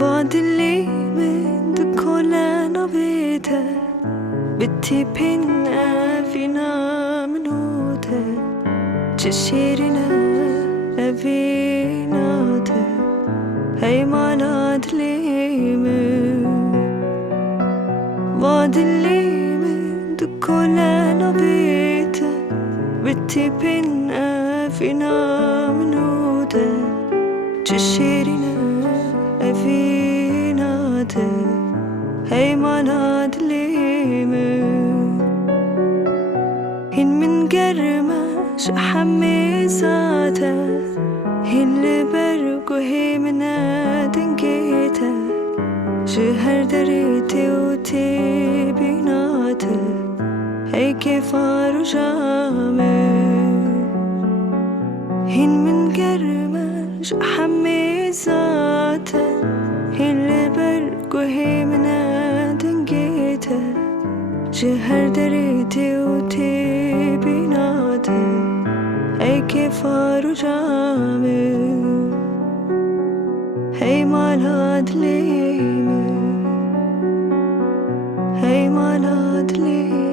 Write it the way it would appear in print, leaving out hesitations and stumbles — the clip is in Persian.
vad livet kollen och vete بتبين فينا منوته تشيرنا أبيناته هاي مالاد ليمه vad livet kollen och vete بتبين فينا منوته تشيرنا أبيناته هاي مالاد ليمه هن من قرمش حمي ذاته هن لبرق وهي من دنقيته شهر دريتي وتي بيناته هاي كفار وجامل هن من قرمش حمي ذاته هن لبرق وهي من دنقيته شهر دريتي وتي بيناته هاي كفار وجامل هاي مالاد ليمه هاي مالاد ليمه